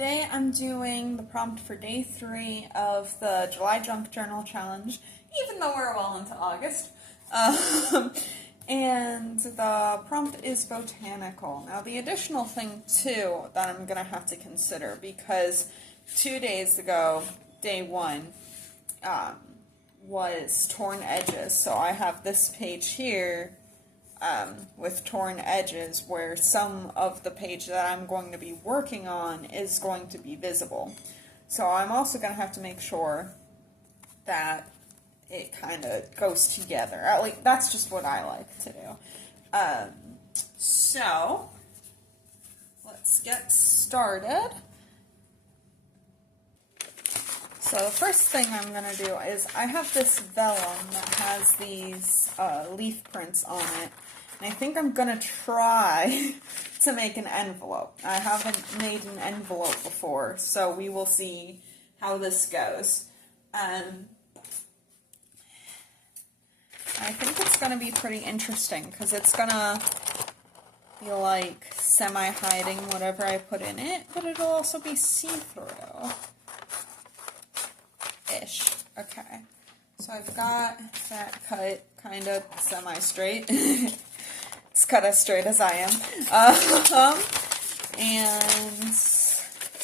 today I'm doing the prompt for day 3 of the July Junk Journal Challenge, even though we're well into August. And the prompt is botanical. Now, the additional thing, too, that I'm going to have to consider, because 2 days ago, day 1, was torn edges. So I have this page here with torn edges where some of the page that I'm going to be working on is going to be visible. So I'm also going to have to make sure that it kind of goes together. At least that's just what I like to do. So let's get started. So the first thing I'm going to do is I have this vellum that has these leaf prints on it. And I think I'm going to try to make an envelope. I haven't made an envelope before, so we will see how this goes. I think it's going to be pretty interesting because it's going to be like semi-hiding whatever I put in it, but it'll also be see-through. Ish. Okay. So I've got that cut kind of semi-straight. It's cut as straight as I am. And if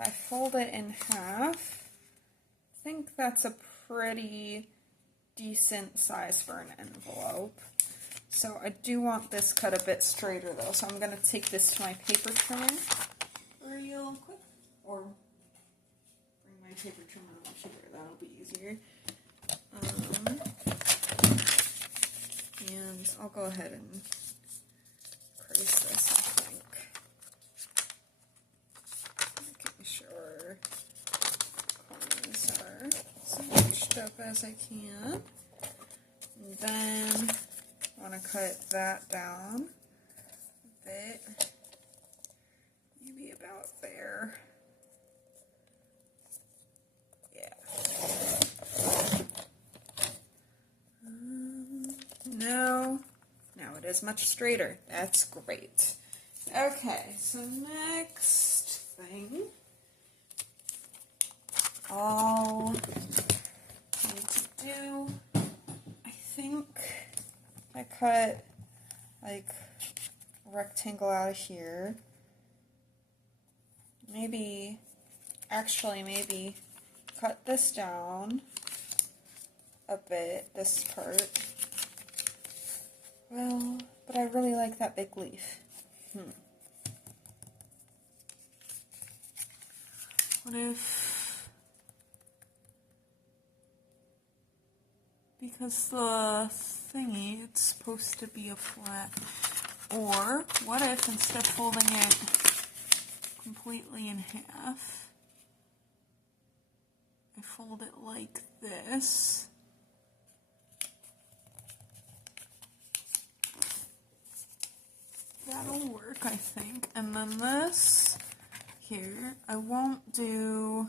I fold it in half, I think that's a pretty decent size for an envelope. So I do want this cut a bit straighter though, so I'm going to take this to my paper trimmer real quick, or my paper trimmer over here, that'll be easier. And I'll go ahead and crease this, I think. Making sure corners are cinched up as I can. And then I want to cut that down a bit, maybe about there. Now it is much straighter. That's great. Okay, so next thing I'll need to do, I think I cut like a rectangle out of here. Maybe cut this down a bit, this part. Well, but I really like that big leaf. What if, because the thingy, it's supposed to be a flat, or what if instead of folding it completely in half, I fold it like this? That'll work, I think. And then this here, I won't do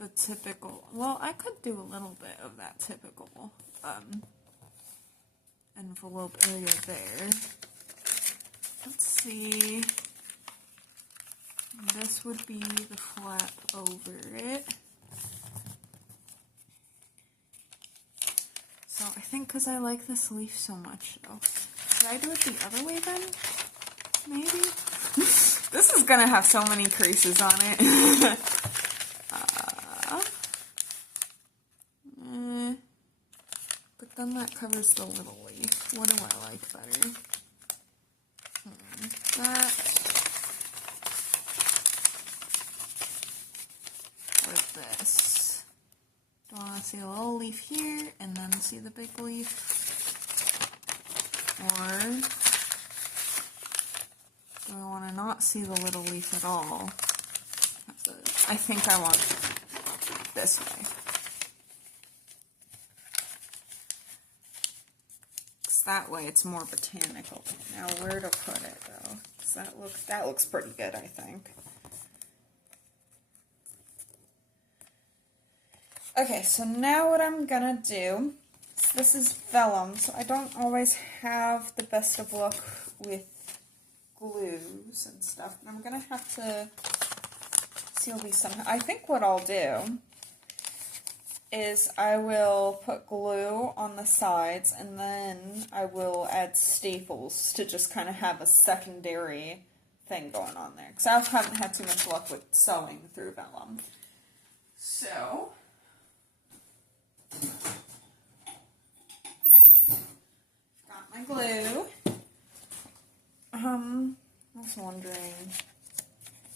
the typical, well, I could do a little bit of that typical envelope area there. Let's see. This would be the flap over it. So I think because I like this leaf so much, though. Should I do it the other way then? Maybe? This is gonna have so many creases on it. But then that covers the little leaf. What do I like better? That. Or this. Do I want to see a little leaf here and then see the big leaf? Or do I want to not see the little leaf at all? I think I want this way. Because that way it's more botanical. Now where to put it though? Because that looks pretty good, I think. Okay, so now what I'm gonna do, this is vellum, so I don't always have the best of luck with glues and stuff, and I'm going to have to seal these somehow. I think what I'll do is I will put glue on the sides, and then I will add staples to just kind of have a secondary thing going on there, because I haven't had too much luck with sewing through vellum. So, got my glue. I was wondering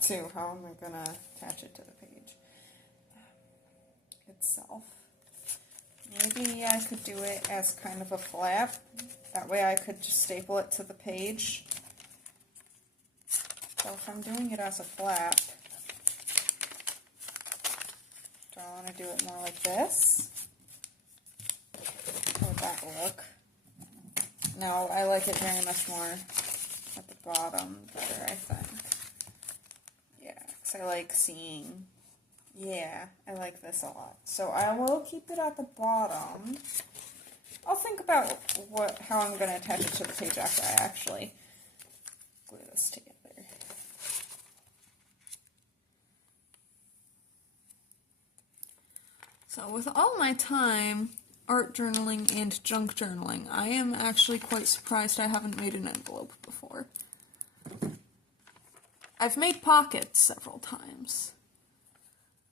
too, how am I gonna attach it to the page itself? Maybe I could do it as kind of a flap. That way I could just staple it to the page. So if I'm doing it as a flap, do I want to do it more like this? How would that look? No, I like it very much more at the bottom better, I think. Yeah, because I like seeing, yeah, I like this a lot. So I will keep it at the bottom. I'll think about how I'm going to attach it to the page after I actually glue this together. So with all my time art journaling and junk journaling, I am actually quite surprised I haven't made an envelope before. I've made pockets several times,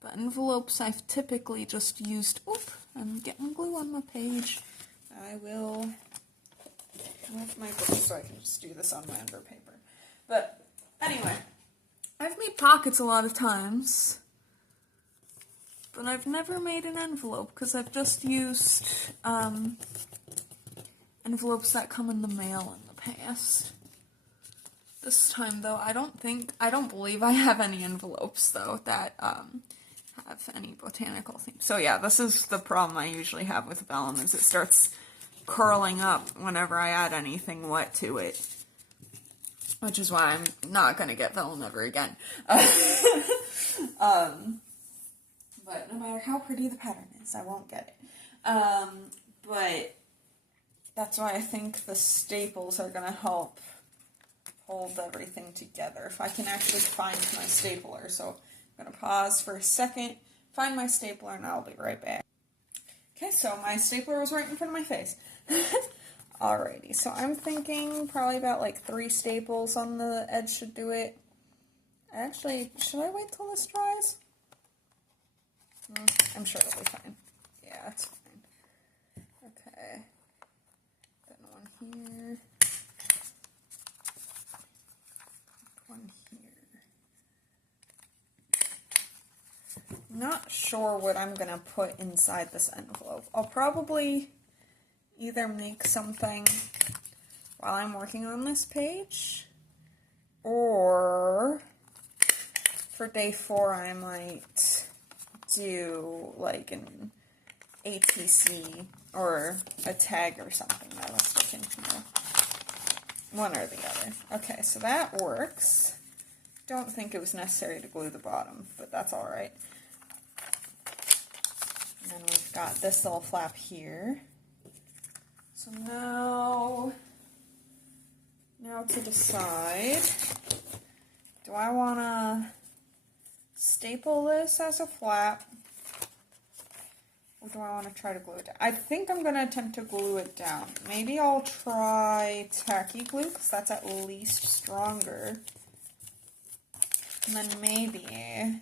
but envelopes I've typically just used, I'm getting glue on my page. I will move my book so I can just do this on my under paper. But anyway, I've made pockets a lot of times, but I've never made an envelope because I've just used envelopes that come in the mail in the past. This time, though, I don't believe I have any envelopes, though, that have any botanical themes. So yeah, this is the problem I usually have with vellum, is it starts curling up whenever I add anything wet to it. Which is why I'm not going to get vellum ever again. But no matter how pretty the pattern is, I won't get it. But that's why I think the staples are going to help hold everything together. If I can actually find my stapler. So I'm going to pause for a second, find my stapler, and I'll be right back. Okay, so my stapler was right in front of my face. Alrighty, so I'm thinking probably about like 3 staples on the edge should do it. Actually, should I wait till this dries? I'm sure it'll be fine. Yeah, it's fine. Okay. Then one here. One here. Not sure what I'm going to put inside this envelope. I'll probably either make something while I'm working on this page, or for day 4 I might do like an ATC or a tag or something that I was thinking, one or the other. Okay, so that works. Don't think it was necessary to glue the bottom, but that's alright. And then we've got this little flap here. So now to decide, do I want to staple this as a flap, or do I want to try to glue it down? I think I'm going to attempt to glue it down. Maybe I'll try tacky glue, because that's at least stronger. And then maybe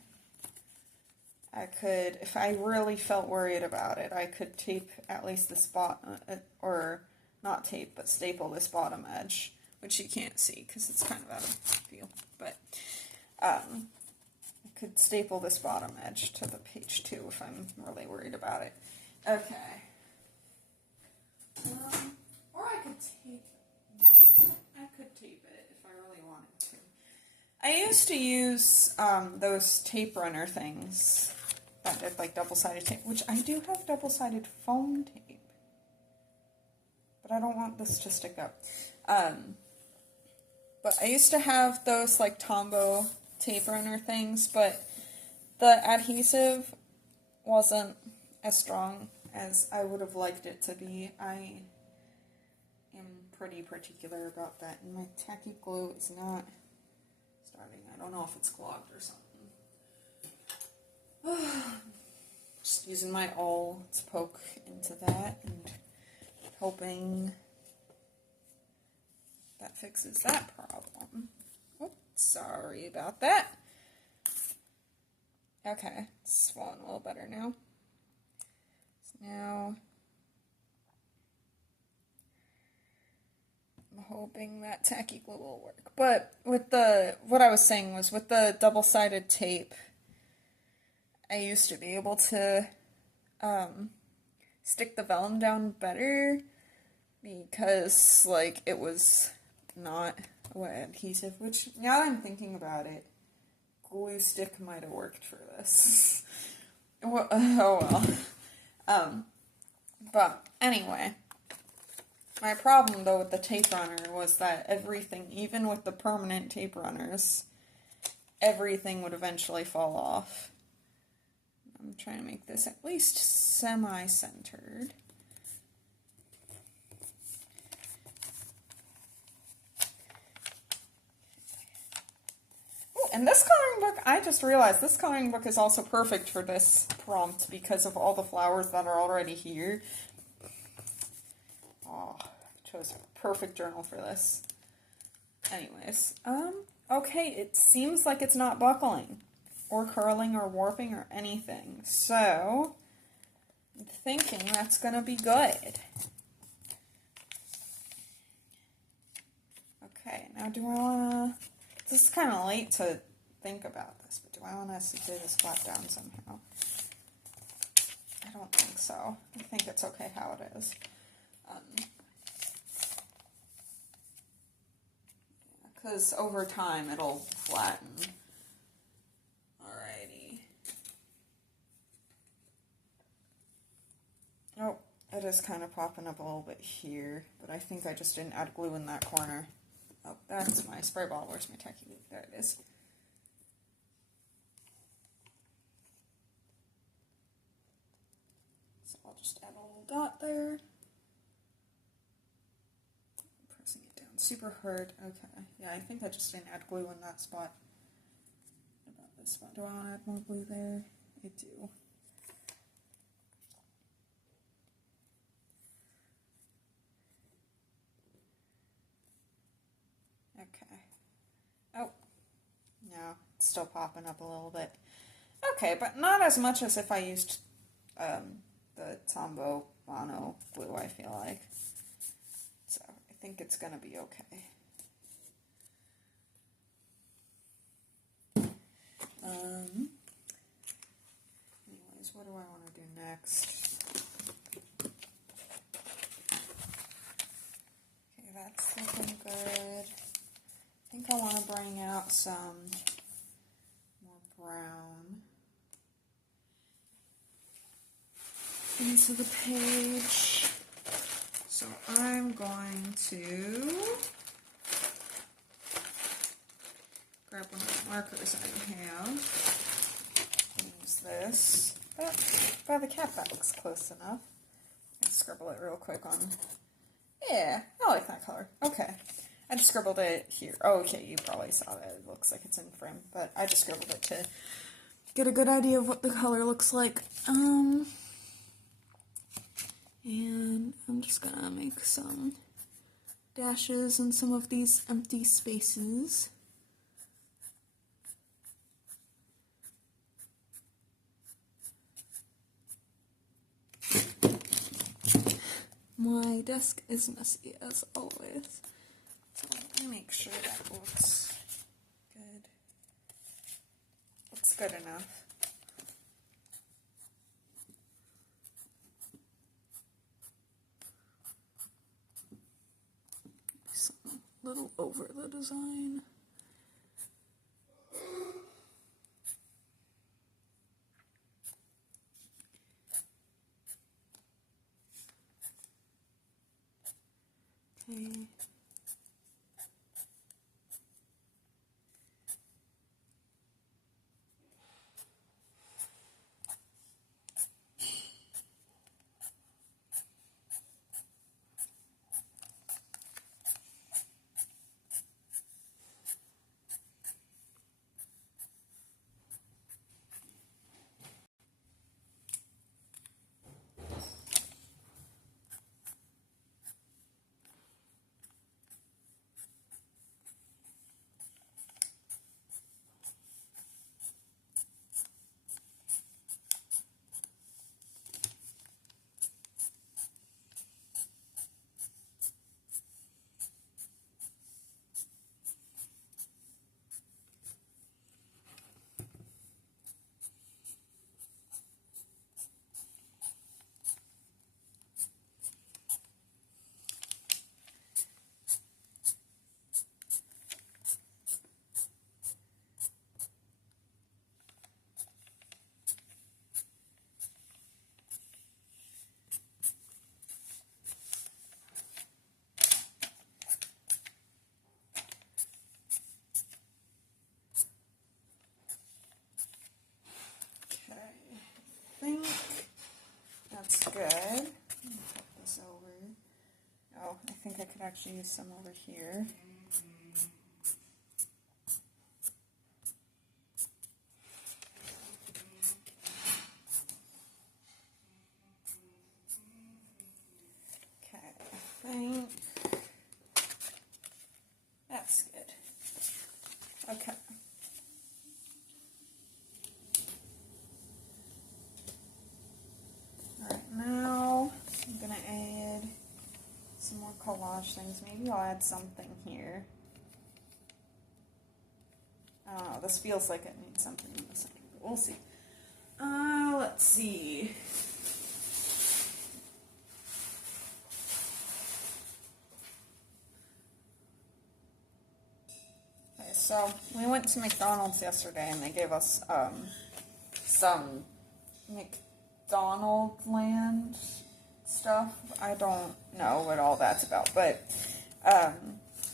I could, if I really felt worried about it, I could tape at least this bottom, or not tape, but staple this bottom edge, which you can't see because it's kind of out of view. But I could staple this bottom edge to the page too if I'm really worried about it. Okay. Or I could tape it if I really wanted to. I used to use those tape runner things that did like double-sided tape, which I do have double-sided foam tape, but I don't want this to stick up. But I used to have those like Tombow tape runner things, but the adhesive wasn't as strong as I would have liked it to be. I am pretty particular about that. And my tacky glue is not starting. I don't know if it's clogged or something. Just using my awl to poke into that and hoping that fixes that problem. Oh, sorry about that. Okay, it's swollen a little better now. So now I'm hoping that tacky glue will work. But with what I was saying was with the double-sided tape, I used to be able to stick the vellum down better because, like, it was not wet adhesive, which, now that I'm thinking about it, glue stick might have worked for this. Well, oh well. But anyway, my problem, though, with the tape runner was that everything, even with the permanent tape runners, everything would eventually fall off. I'm trying to make this at least semi-centered. Oh, and this coloring book, I just realized this coloring book is also perfect for this prompt because of all the flowers that are already here. Oh, I chose a perfect journal for this. Anyways, okay, it seems like it's not buckling or curling or warping or anything. So, I'm thinking that's going to be good. Okay, now do I want to... This is kind of late to think about this, but do I want to secure this flat down somehow? I don't think so. I think it's okay how it is. Because over time it'll flatten. Alrighty. Oh, it is kind of popping up a little bit here, but I think I just didn't add glue in that corner. Oh, that's my spray bottle. Where's my tacky glue? There it is. So I'll just add a little dot there. Pressing it down super hard. Okay. Yeah, I think I just didn't add glue in that spot. What about this spot? Do I want to add more glue there? I do. Okay. Oh, no, it's still popping up a little bit. Okay, but not as much as if I used the Tombow Mono glue, I feel like. So, I think it's going to be okay. Anyways, what do I want to do next? Okay, that's looking good. I think I want to bring out some more brown into the page. So I'm going to grab one of the markers I have. Use this. By the cat back's close enough. I'll scribble it real quick on. Yeah, I like that color. Okay. I just scribbled it here. Oh, okay, you probably saw that. It looks like it's in frame, but I just scribbled it to get a good idea of what the color looks like. And I'm just gonna make some dashes in some of these empty spaces. My desk is messy as always. So let me make sure that looks good. Looks good enough. Some little over the design. Okay. good. Put this over. Oh, I think I could actually use some over here. Okay, I think that's good. Okay. Alright, now I'm going to add some more collage things. Maybe I'll add something here. I don't know, this feels like it needs something in the center, but we'll see. Let's see. Okay, so we went to McDonald's yesterday and they gave us some McDonald land stuff. I don't know what all that's about, but I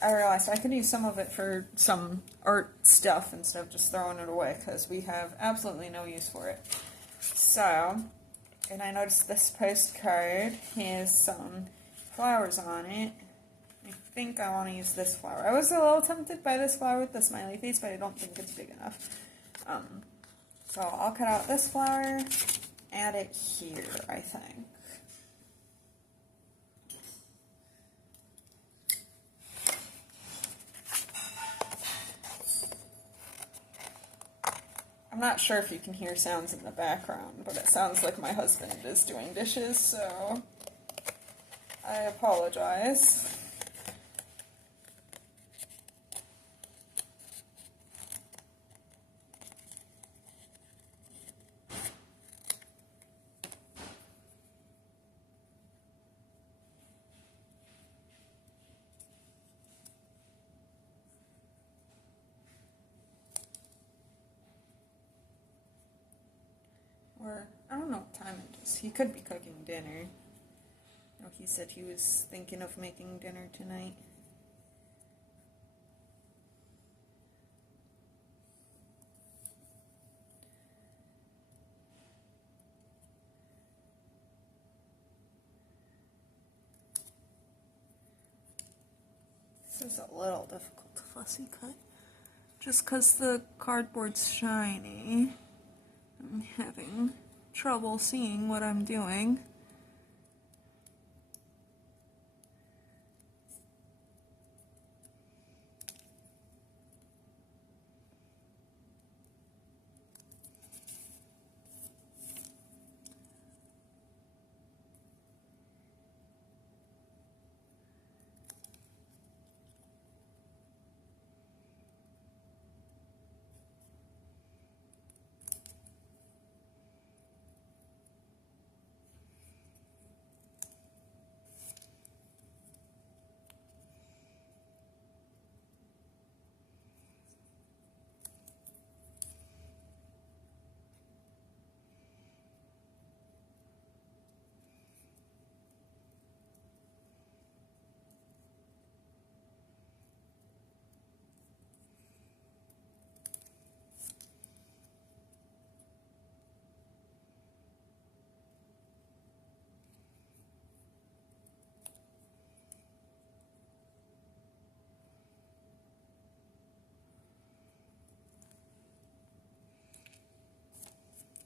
realized I could use some of it for some art stuff instead of just throwing it away, because we have absolutely no use for it. So, and I noticed this postcard has some flowers on it. I think I want to use this flower. I was a little tempted by this flower with the smiley face, but I don't think it's big enough. So I'll cut out this flower, add it here, I think. I'm not sure if you can hear sounds in the background, but it sounds like my husband is doing dishes, so I apologize. Or, I don't know what time it is. He could be cooking dinner. No, he said he was thinking of making dinner tonight. This is a little difficult to fussy cut. Just because the cardboard's shiny. I'm having trouble seeing what I'm doing.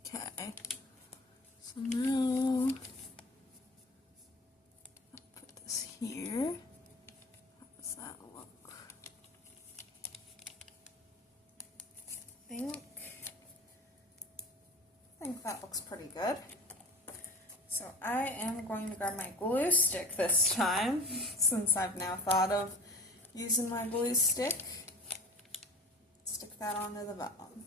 Okay, so now I'll put this here. How does that look? I think that looks pretty good. So I am going to grab my glue stick this time, since I've now thought of using my glue stick. Stick that onto the bottom.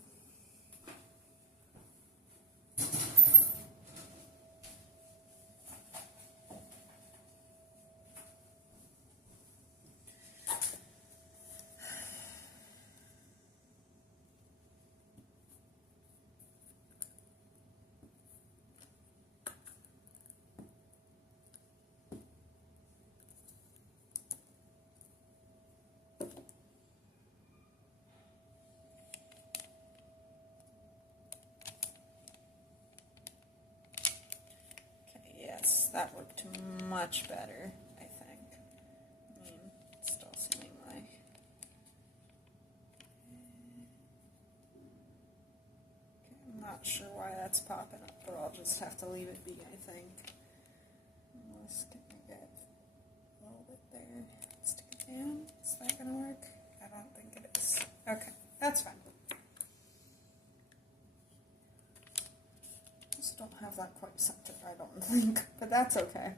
So that looked much better, I think. I mean, it's still seeming like... Okay, I'm not sure why that's popping up, but I'll just have to leave it be, I think. Unless can I get a little bit there. Stick it down. Is that going to work? I don't think it is. Okay, that's fine. Just don't have that quite centered, I don't think, but that's okay.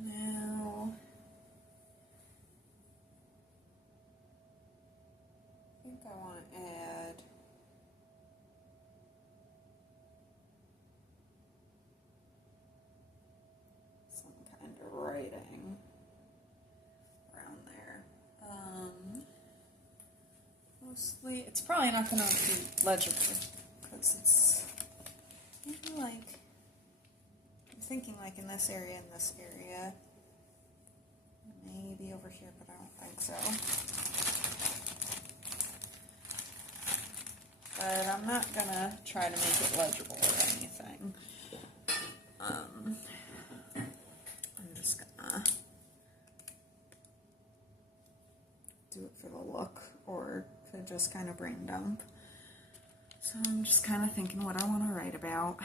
Now, I think I want to add some kind of writing around there. Mostly, it's probably not going to be legible because it's maybe like, I'm thinking like in this area and this area. Maybe over here, but I don't think so. But I'm not gonna try to make it legible or anything. I'm just gonna do it for the look or to just kind of brain dump. So I'm just kind of thinking what I want to write about.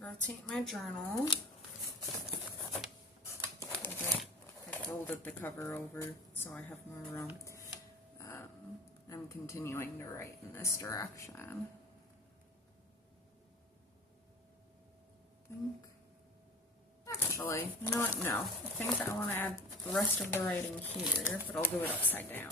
Rotate my journal. I folded the cover over so I have more room. I'm continuing to write in this direction. Actually, you know what? No. I think I want to add the rest of the writing here, but I'll do it upside down.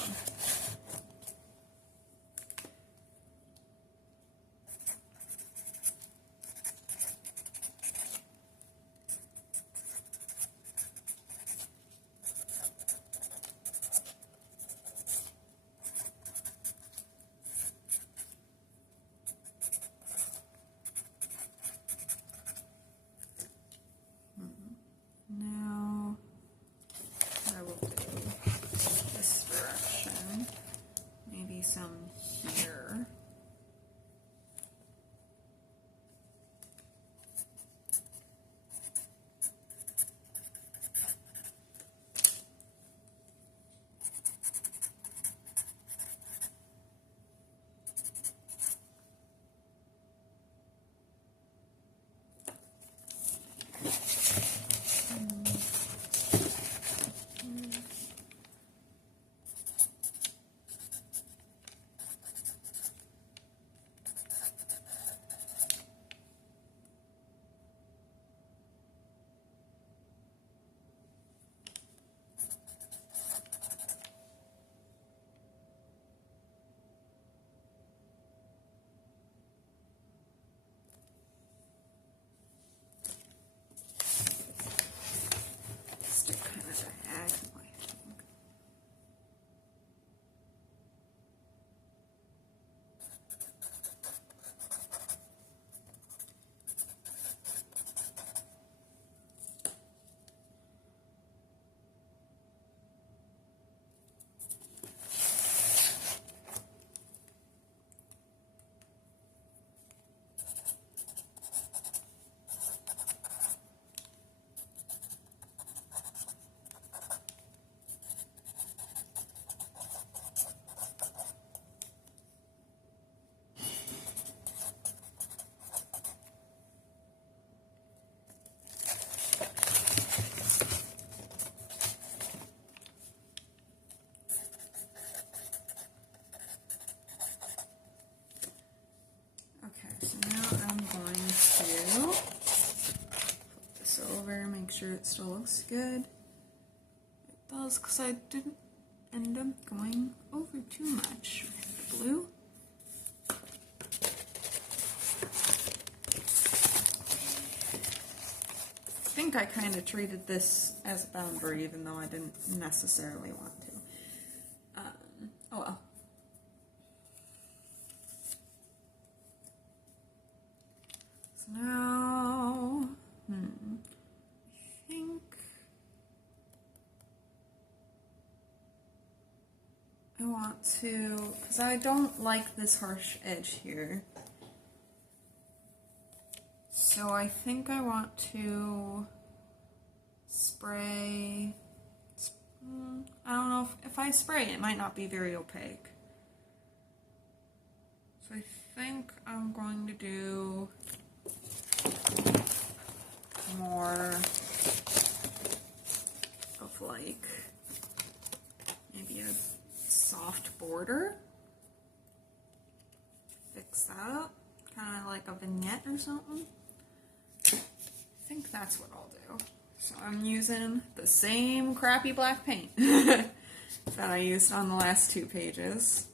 Now, I will do this direction. it still looks good. It does, because I didn't end up going over too much with the blue. I think I kind of treated this as a boundary, even though I didn't necessarily want to. Oh well. So now, I think I want to, because I don't like this harsh edge here. So I think I want to spray, I don't know, if I spray it might not be very opaque. So I think I'm going to do more of like maybe a soft border. Fix that up, kind of like a vignette or something. I think that's what I'll do. So I'm using the same crappy black paint that I used on the last 2 pages.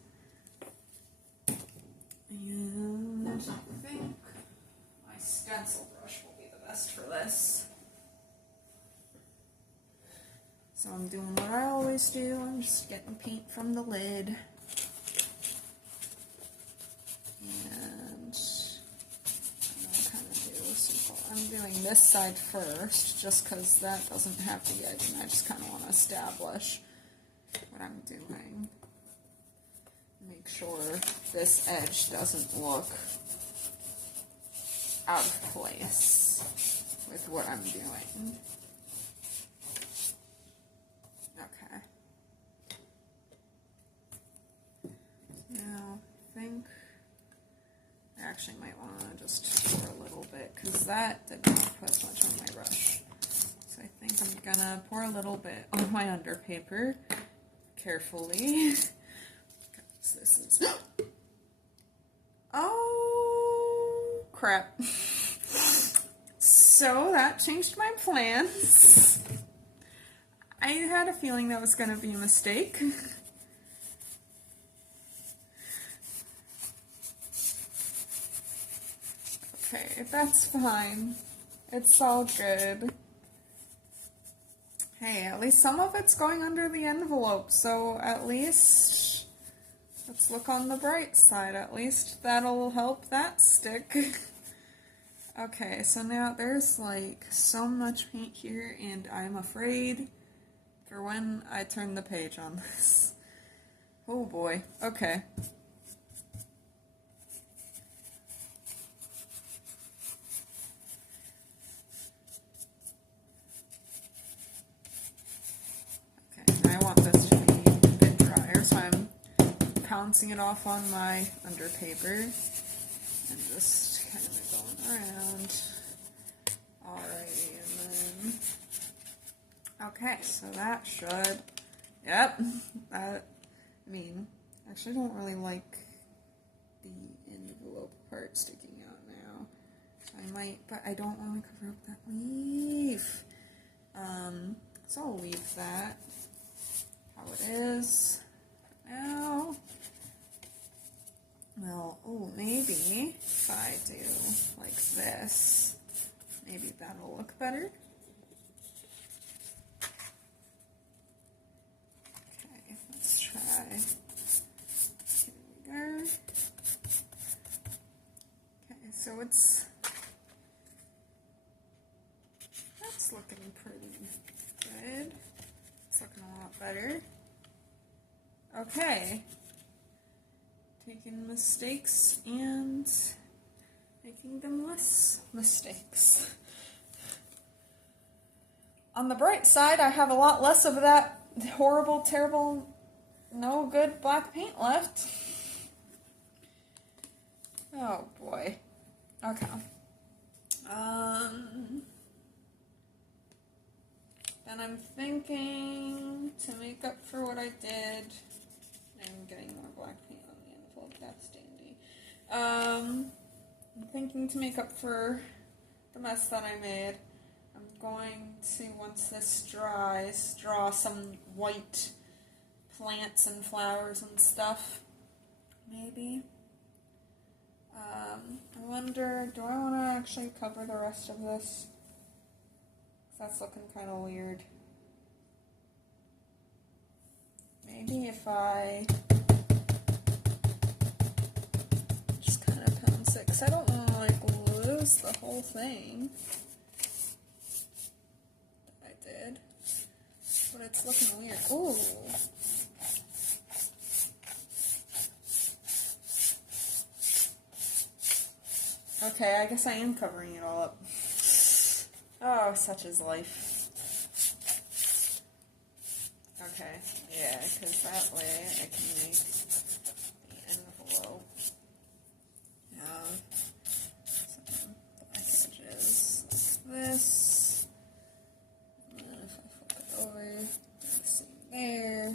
And I think my stencil brush will be the best for this. So I'm doing what I always do. I'm just getting paint from the lid. And I'm doing this side first, just because that doesn't have the edge, and I just kind of want to establish what I'm doing. Make sure this edge doesn't look out of place with what I'm doing. Okay. Now, I think I actually might want to just pour a little bit, because that did not put much on my brush. So I think I'm gonna pour a little bit on my underpaper, carefully. This is... Oh, crap. So that changed my plans. I had a feeling that was gonna be a mistake. Okay, that's fine. It's all good. Hey, at least some of it's going under the envelope, so at least let's look on the bright side. At least that'll help that stick. Okay, so now there's like so much paint here, and I'm afraid for when I turn the page on this. Oh boy. Okay. I want this to be a bit drier, so I'm pouncing it off on my underpaper and just kind of going around. Alrighty, and then okay, so that should, yep, that, I mean, actually I don't really like the envelope part sticking out now, so I might, but I don't want to cover up that leaf, so I'll leave that how it is now. Well, oh, maybe if I do like this, maybe that'll look better. Okay, let's try. Here we go. Okay, so that's looking pretty good. It's looking a lot better. Okay. Taking mistakes and making them less mistakes. On the bright side, I have a lot less of that horrible, terrible, no good black paint left. Oh boy. Okay. And I'm thinking to make up for what I did, I'm getting more black paint on the envelope, that's dandy. I'm thinking to make up for the mess that I made, I'm going to, once this dries, draw some white plants and flowers and stuff, maybe. I wonder, do I want to actually cover the rest of this? 'Cause that's looking kind of weird. Maybe if I just kind of pounce it, because I don't want to like lose the whole thing. I did. But it's looking weird. Ooh. Okay, I guess I am covering it all up. Oh, such is life. Okay, yeah, because that way I can make the envelope have some black edges like this. And then if I flip it over, do the same there.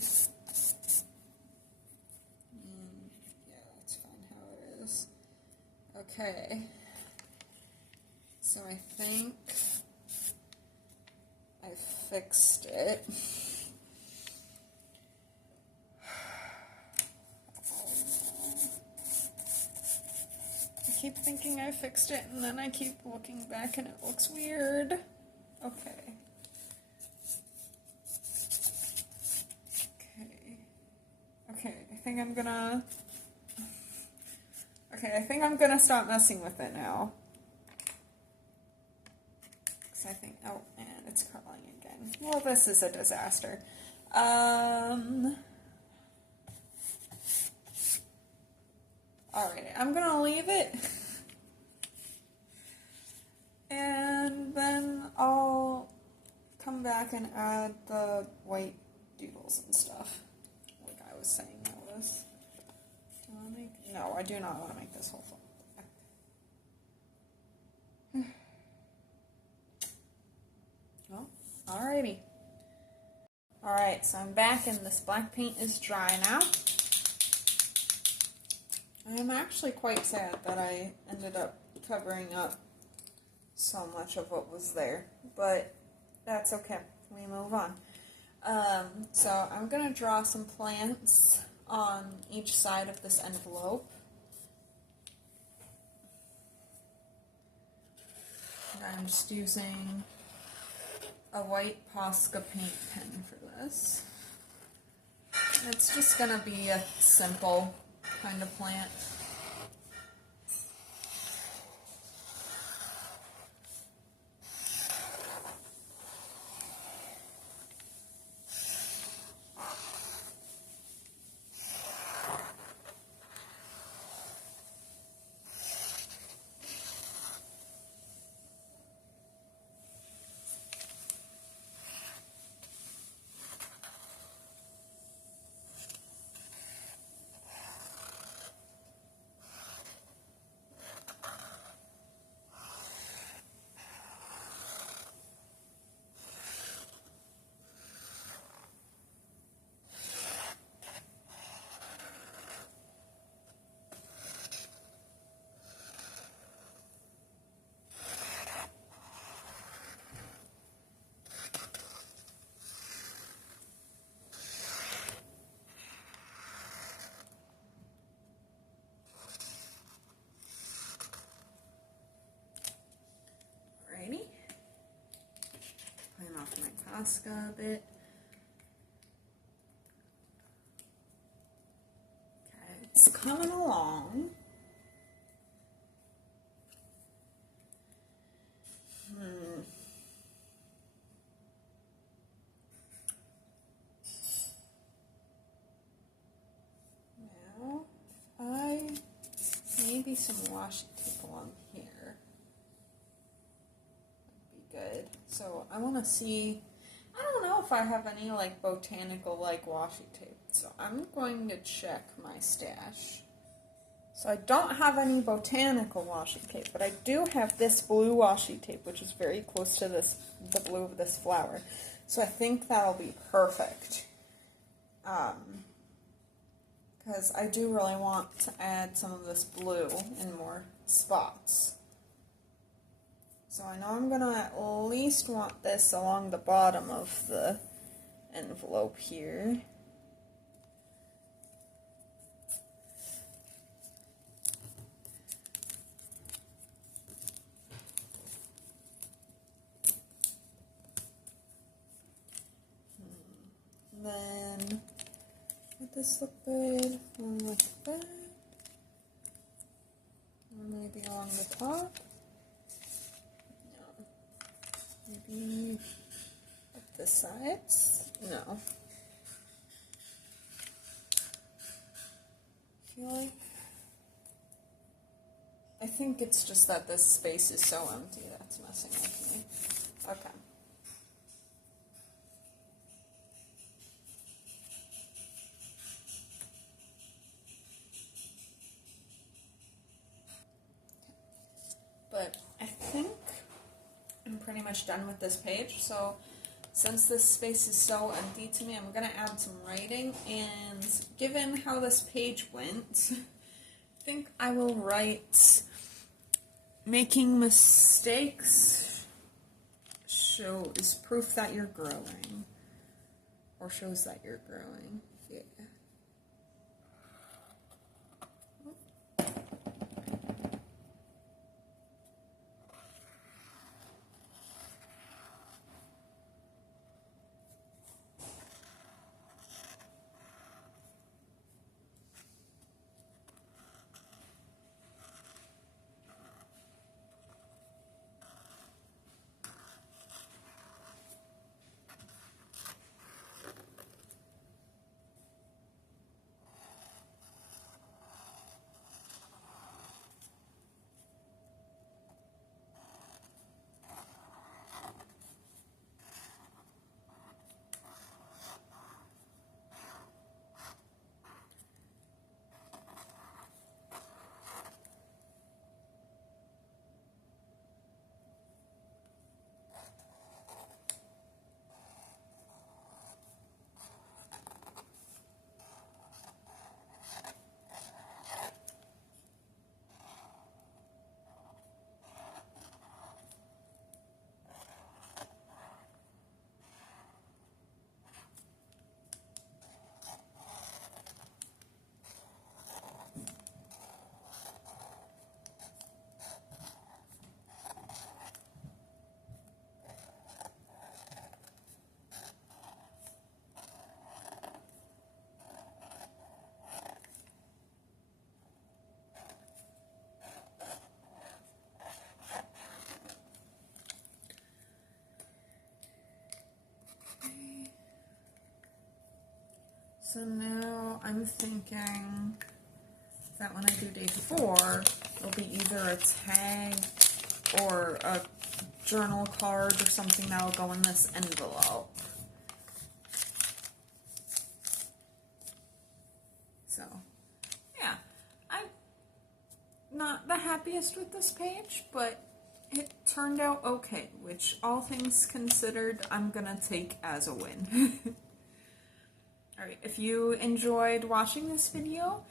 Yeah, that's fine how it is. Okay. So I think I fixed it. I keep thinking I fixed it, and then I keep looking back and it looks weird. Okay. Okay, I think I'm gonna stop messing with it now. I think, oh, and it's curling again. Well, this is a disaster. Alright, I'm gonna leave it. And then I'll come back and add the white doodles and stuff. Like I was saying that was. Do I make? No, I do not want to make this whole thing. Well, alrighty. Alright, so I'm back and this black paint is dry now. I am actually quite sad that I ended up covering up so much of what was there, but that's okay. We move on. So I'm going to draw some plants on each side of this envelope. And I'm just using a white Posca paint pen for this. And it's just going to be a simple kind of plant. Clean off my Posca a bit. Okay, it's coming along. Now, maybe some washi tape along here would be good. So I want to see, I don't know if I have any like botanical like washi tape. So I'm going to check my stash. So I don't have any botanical washi tape, but I do have this blue washi tape, which is very close to the blue of this flower. So I think that'll be perfect. Because I do really want to add some of this blue in more spots. So I know I'm going to at least want this along the bottom of the envelope here. Then, would this look good? One like that. Or maybe along the top. No. Maybe at the sides? No. I think it's just that this space is so empty that's messing with me. Okay. But I think I'm pretty much done with this page, so since this space is so empty to me, I'm going to add some writing, and given how this page went, I think I will write, making mistakes is proof that you're growing, or shows that you're growing. Yeah. So now I'm thinking that when I do day 4, it'll be either a tag or a journal card or something that will go in this envelope. So, yeah, I'm not the happiest with this page, but it turned out okay, which all things considered, I'm gonna take as a win. Alright, if you enjoyed watching this video,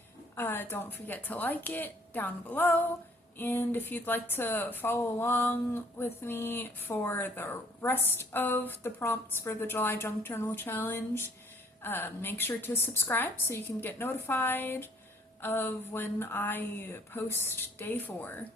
don't forget to like it down below, and if you'd like to follow along with me for the rest of the prompts for the July Junk Journal Challenge, make sure to subscribe so you can get notified of when I post day 4.